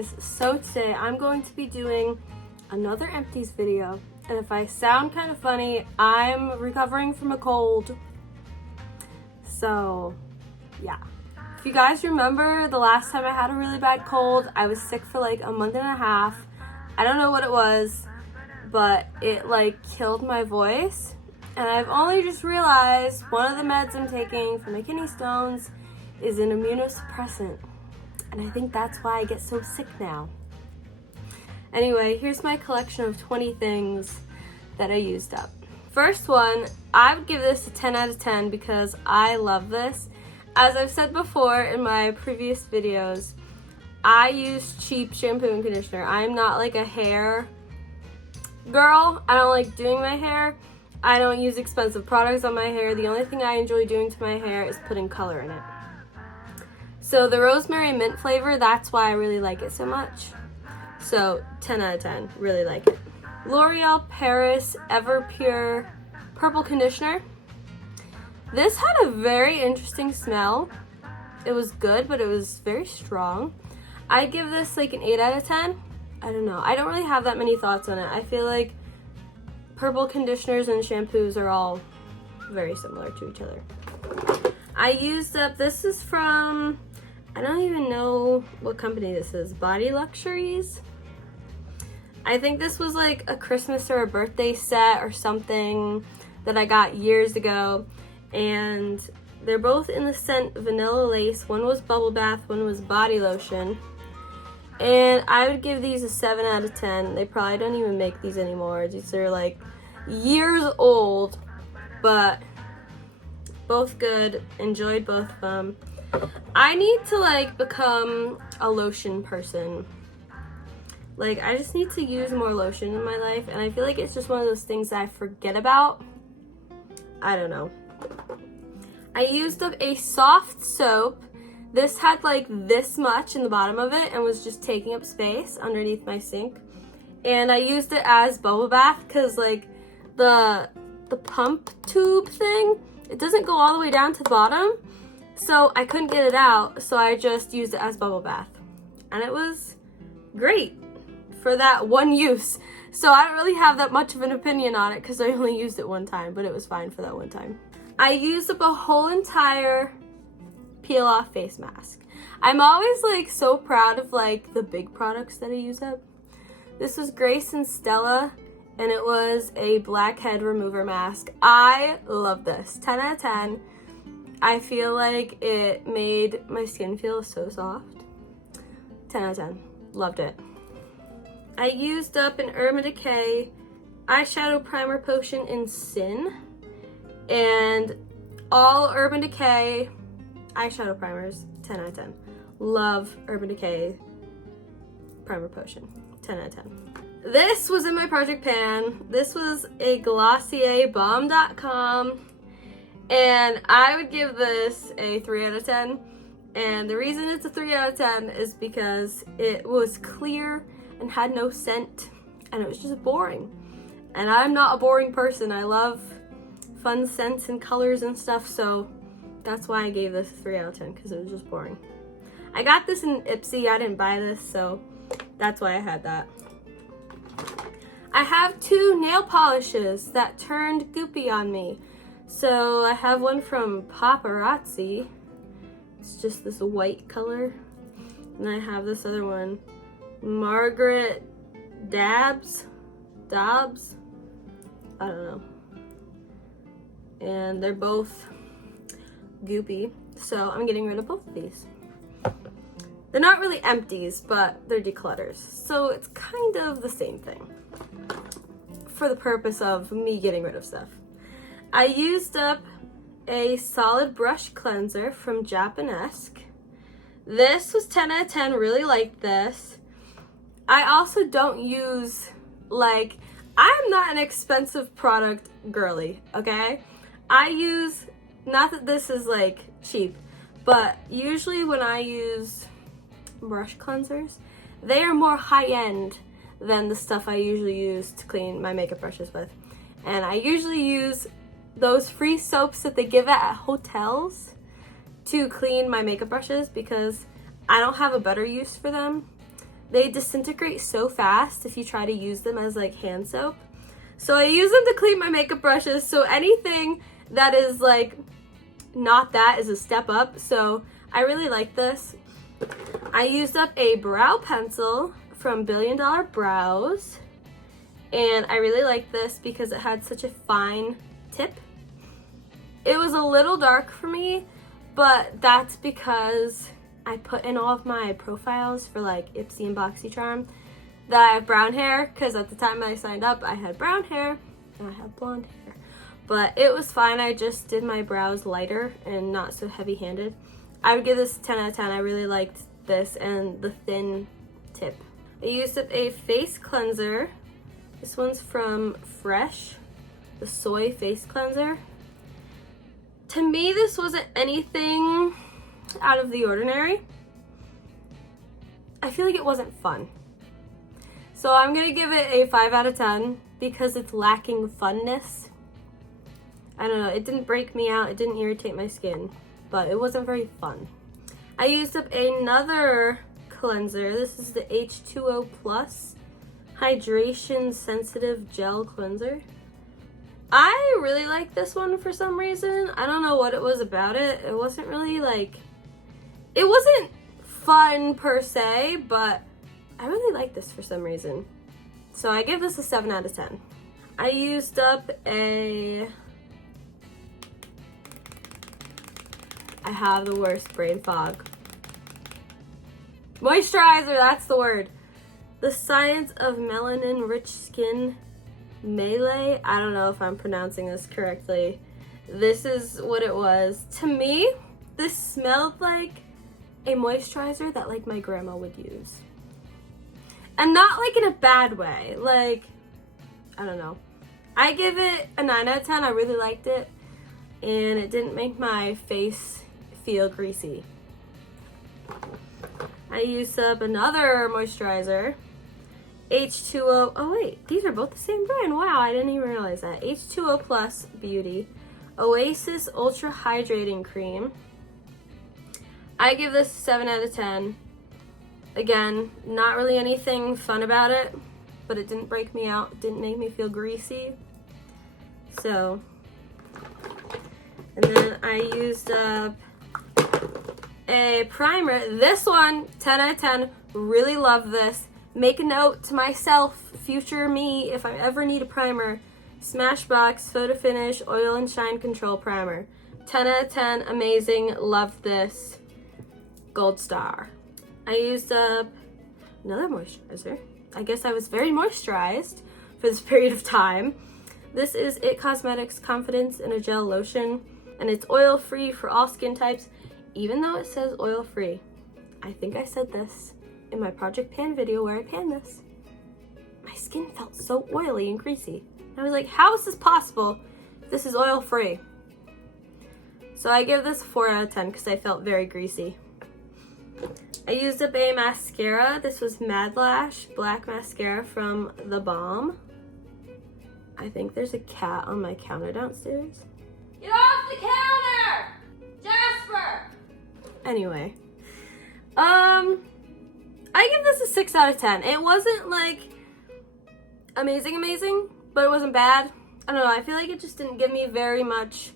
guys, so today I'm going to be doing another Empties video, and if I sound kind of funny, I'm recovering from a cold, so yeah. If you guys remember the last time I had a really bad cold, I was sick for like a month and a half. I don't know what it was, but it like killed my voice, and I've only just realized one of the meds I'm taking for my kidney stones is an immunosuppressant. And I think that's why I get so sick now. Anyway, here's my collection of 20 things that I used up. First one, I would give this a 10 out of 10 because I love this. As I've said before in my previous videos, I use cheap shampoo and conditioner. I'm not like a hair girl. I don't like doing my hair. I don't use expensive products on my hair. The only thing I enjoy doing to my hair is putting color in it. So the rosemary mint flavor, that's why I really like it so much. So 10 out of 10, really like it. L'Oreal Paris Everpure Purple Conditioner. This had a very interesting smell. It was good, but it was very strong. I'd give this like an 8 out of 10. I don't know. I don't really have that many thoughts on it. I feel like purple conditioners and shampoos are all very similar to each other. I used up, this is from, I don't even know what company this is, Body Luxuries. I think this was like a Christmas or a birthday set or something that I got years ago, and they're both in the scent Vanilla Lace. One was bubble bath, one was body lotion, and I would give these a 7 out of 10. They probably don't even make these anymore. These are like years old, but both good. Enjoyed both of them. I need to like become a lotion person. Like, I just need to use more lotion in my life, and I feel like it's just one of those things that I forget about. I don't know. I used up a soft soap. This had like this much in the bottom of it and was just taking up space underneath my sink. And I used it as bubble bath because like the pump tube thing, it doesn't go all the way down to the bottom. So I couldn't get it out, so I just used it as bubble bath. And it was great for that one use. So I don't really have that much of an opinion on it because I only used it one time, but it was fine for that one time. I used up a whole entire peel off face mask. I'm always like so proud of like the big products that I use up. This was Grace and Stella, and it was a blackhead remover mask. I love this. 10 out of 10. I feel like it made my skin feel so soft. 10 out of 10. Loved it. I used up an Urban Decay eyeshadow primer potion in Sin, and all Urban Decay eyeshadow primers, 10 out of 10. Love Urban Decay primer potion, 10 out of 10. This was in my project pan. This was a Glossier Bomb.com, and I would give this a 3 out of 10. And the reason it's a 3 out of 10 is because it was clear and had no scent, and it was just boring. And I'm not a boring person. I love fun scents and colors and stuff, so that's why I gave this a 3 out of 10, because it was just boring. I got this in Ipsy. I didn't buy this, so that's why I had that. I have 2 nail polishes that turned goopy on me. So I have one from Paparazzi. It's just this white color. And I have this other one, Margaret Dobbs. I don't know. And they're both goopy. So I'm getting rid of both of these. They're not really empties, but they're declutters. So it's kind of the same thing for the purpose of me getting rid of stuff. I used up a solid brush cleanser from Japanesque. This was 10 out of 10, really liked this. I also don't use, like, I'm not an expensive product girly, okay? I use, not that this is like cheap, but usually when I use brush cleansers, they are more high-end than the stuff I usually use to clean my makeup brushes with. And I usually use those free soaps that they give at hotels to clean my makeup brushes because I don't have a better use for them. they disintegrate so fast if you try to use them as like hand soap. So I use them to clean my makeup brushes. So anything that is like not that is a step up. So I really like this. I used up a brow pencil from Billion Dollar Brows. And I really like this because it had such a fine tip. It was a little dark for me, but that's because I put in all of my profiles for like Ipsy and BoxyCharm that I have brown hair, because at the time I signed up I had brown hair and I have blonde hair. But it was fine. I just did my brows lighter and not so heavy-handed. I would give this a 10 out of 10. I really liked this and the thin tip. I used up a face cleanser. This one's from Fresh, the soy face cleanser. To me, this wasn't anything out of the ordinary. I feel like it wasn't fun. So I'm gonna give it a 5 out of 10 because it's lacking funness. I don't know, it didn't break me out, it didn't irritate my skin, but it wasn't very fun. I used up another cleanser. This is the H2O Plus Hydration Sensitive Gel Cleanser. I really like this one for some reason. I don't know what it was about it. It wasn't really like, it wasn't fun per se, but I really like this for some reason. So I give this a 7 out of 10. I used up I have the worst brain fog. Moisturizer, that's the word. The Science of Melanin Rich Skin Melee. I don't know if I'm pronouncing this correctly. This is what it was. To me, this smelled like a moisturizer that like my grandma would use. And not like in a bad way. Like, I don't know. I give it a 9 out of 10. I really liked it. And it didn't make my face feel greasy. I used up another moisturizer. H2O, oh wait, these are both the same brand. Wow, I didn't even realize that. H2O Plus Beauty Oasis Ultra Hydrating Cream. I give this 7 out of 10. Again, not really anything fun about it, but it didn't break me out. It didn't make me feel greasy. So, and then I used up a primer. This one, 10 out of 10. Really love this. Make a note to myself, future me, if I ever need a primer. Smashbox Photo Finish Oil and Shine Control Primer. 10 out of 10, amazing, love this. Gold star. I used up another moisturizer. I guess I was very moisturized for this period of time. This is IT Cosmetics Confidence in a Gel Lotion, and it's oil-free for all skin types, even though it says oil-free. I think I said this in my Project Pan video where I panned this. My skin felt so oily and greasy. I was like, how is this possible if this is oil-free? So I give this a 4 out of 10 because I felt very greasy. I used up a mascara. This was Mad Lash Black Mascara from The Balm. I think there's a cat on my counter downstairs. Get off the counter! Jasper! Anyway. I give this a 6 out of 10. It wasn't like amazing, but it wasn't bad. I don't know, I feel like it just didn't give me very much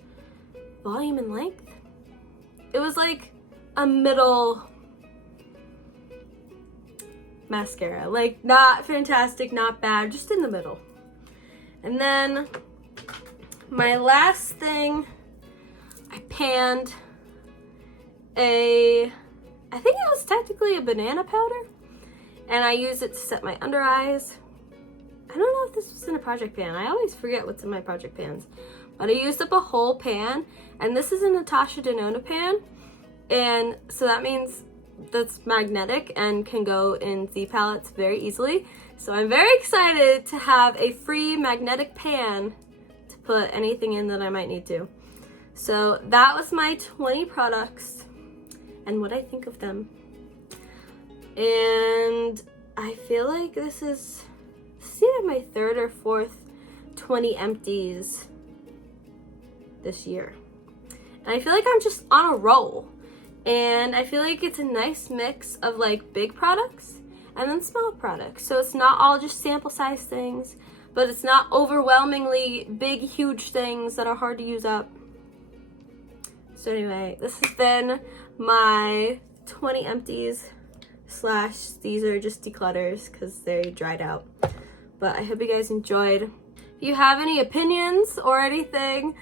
volume and length. It was like a middle mascara. Like, not fantastic, not bad, just in the middle. And then my last thing, I panned I think it was technically a banana powder, and I used it to set my under eyes. I don't know if this was in a project pan. I always forget what's in my project pans. But I used up a whole pan, and this is a Natasha Denona pan, and so that means that's magnetic and can go in Z palettes very easily. So I'm very excited to have a free magnetic pan to put anything in that I might need to. So that was my 20 products and what I think of them. And I feel like this is either my 3rd or 4th 20 empties this year. And I feel like I'm just on a roll. And I feel like it's a nice mix of like big products and then small products. So it's not all just sample size things, but it's not overwhelmingly big, huge things that are hard to use up. So anyway, this has been my 20 empties / these are just declutters because they dried out. But I hope you guys enjoyed. If you have any opinions or anything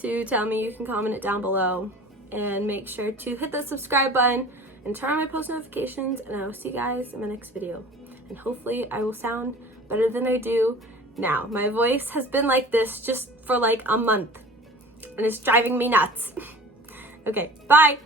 to tell me, you can comment it down below. And make sure to hit the subscribe button and turn on my post notifications, and I will see you guys in my next video. And hopefully I will sound better than I do now. My voice has been like this just for like a month, and it's driving me nuts. Okay, bye!